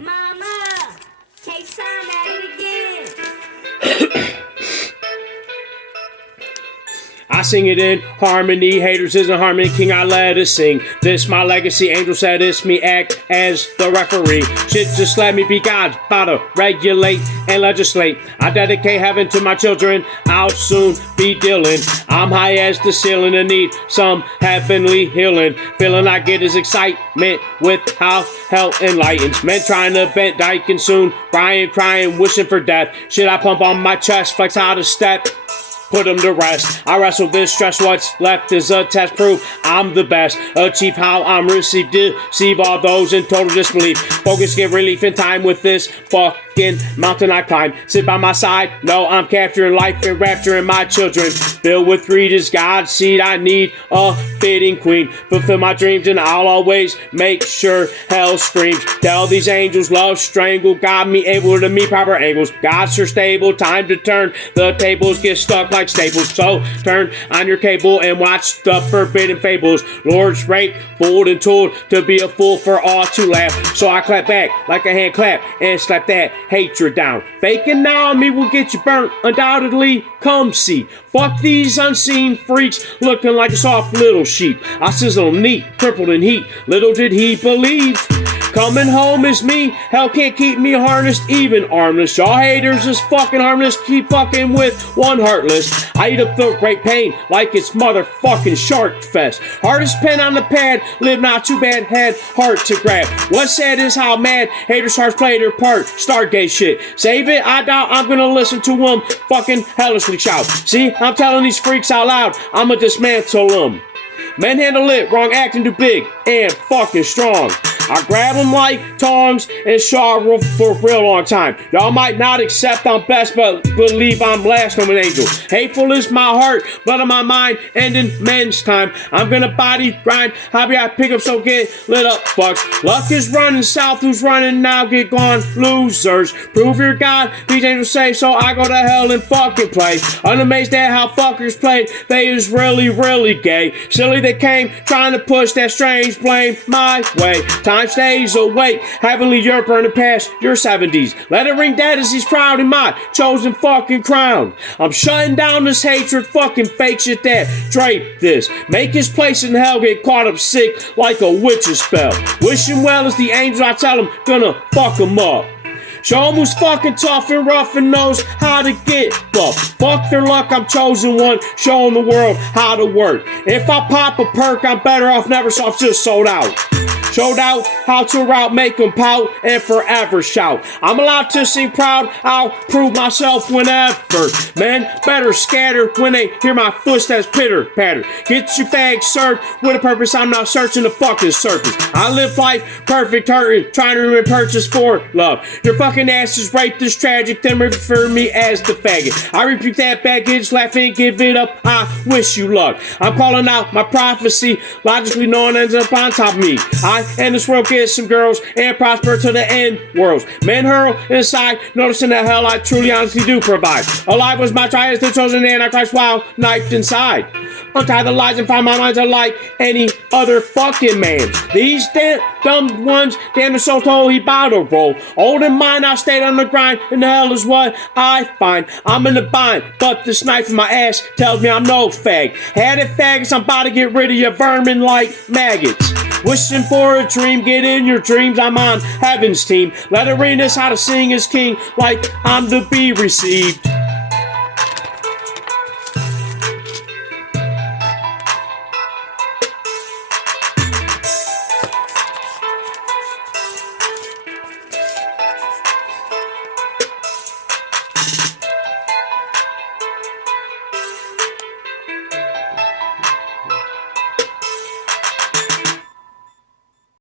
Mama, K-Sun at it again. I sing it in harmony, haters isn't harmony, king I let us sing. This my legacy, angel said it's me, act as the referee. Shit, just let me be God, about to regulate and legislate. I dedicate heaven to my children, I'll soon be dealing. I'm high as the ceiling and need some heavenly healing. Feeling I get is excitement with how hell enlightens. Men trying to bend dike and soon crying, wishing for death. Shit, I pump on my chest, flex how to step. Put them to rest. I wrestle this stress. What's left is a test. Prove I'm the best. Achieve how I'm received. Deceive all those in total disbelief. Focus, get relief in time with this fucking mountain I climb. Sit by my side. No, I'm capturing life and rapturing my children. Filled with greed is God's seed. I need a fitting queen. Fulfill my dreams and I'll always make sure hell screams. Tell these angels love strangle. Got me able to meet proper angles. God's sure stable. Time to turn. The tables get stuck like staples. So turn on your cable and watch the forbidden fables. Lords rape, fooled and tooled to be a fool for all to laugh. So I clap back like a hand clap and slap that hatred down. Faking now on me will get you burnt. Undoubtedly, come see. Fuck these unseen freaks looking like a soft little sheep. I sizzle them neat, crippled in heat. Little did he believe. Coming home is me. Hell can't keep me harnessed, even armless. Y'all haters is fucking harmless. Keep fucking with one heartless. I eat up the right pain like it's motherfucking shark fest. Hardest pen on the pad. Live not too bad. Had heart to grab. What's sad is how mad haters' hearts play their part. Stargate shit. Save it. I doubt I'm gonna listen to them fucking hellishly shout. See, I'm telling these freaks out loud. I'ma dismantle them. Men handle it wrong, acting too big and fucking strong. I grab them like tongs and show for a real long time. Y'all might not accept I'm best, but believe I'm last. I'm an angel. Hateful is my heart, but in my mind, ending men's time. I'm gonna body grind. Hobby I pick up, so get lit up, fucks. Luck is running south, who's running now? Get gone, losers. Prove your God, these angels say, so I go to hell and fucking play. Unamazed at how fuckers play. They is really, really gay. Silly they came, trying to push that strange blame my way. Time stays awake. Heavenly, you're burning past your 70s. Let it ring dead as he's crowding my chosen fucking crown. I'm shutting down this hatred, fucking fake shit that drape this. Make his place in hell get caught up sick like a witch's spell. Wish him well as the angel I tell him gonna fuck him up. Show him who's fucking tough and rough and knows how to get buff. Fuck their luck, I'm chosen one, showing the world how to work. If I pop a perk, I'm better off never soft, just sold out. Showed out how to route, make them pout, and forever shout. I'm allowed to sing proud, I'll prove myself whenever. Men better scatter when they hear my footsteps pitter patter. Get your fags served with a purpose, I'm not searching the fucking surface. I live life perfect, hurting, trying to repurchase for love. Your fucking ass is raped, this tragic, then refer me as the faggot. I rebuke that baggage, laughing, give it up, I wish you luck. I'm calling out my prophecy, logically no one ends up on top of me. I and this world get some girls and prosper to the end worlds. Men hurl inside, noticing the hell I truly honestly do provide. Alive was my trials, the chosen Antichrist while knifed inside. Untie the lies and find my minds unlike any other fucking man's. These dumb ones, damn the soul told he bout to roll. Old in mind, I stayed on the grind, and the hell is what I find. I'm in the bind, but this knife in my ass tells me I'm no fag. Had it faggots, I'm about to get rid of your vermin like maggots. Wishing for a dream, get in your dreams, I'm on heaven's team. Let it ring us how to sing as king, like I'm to be received.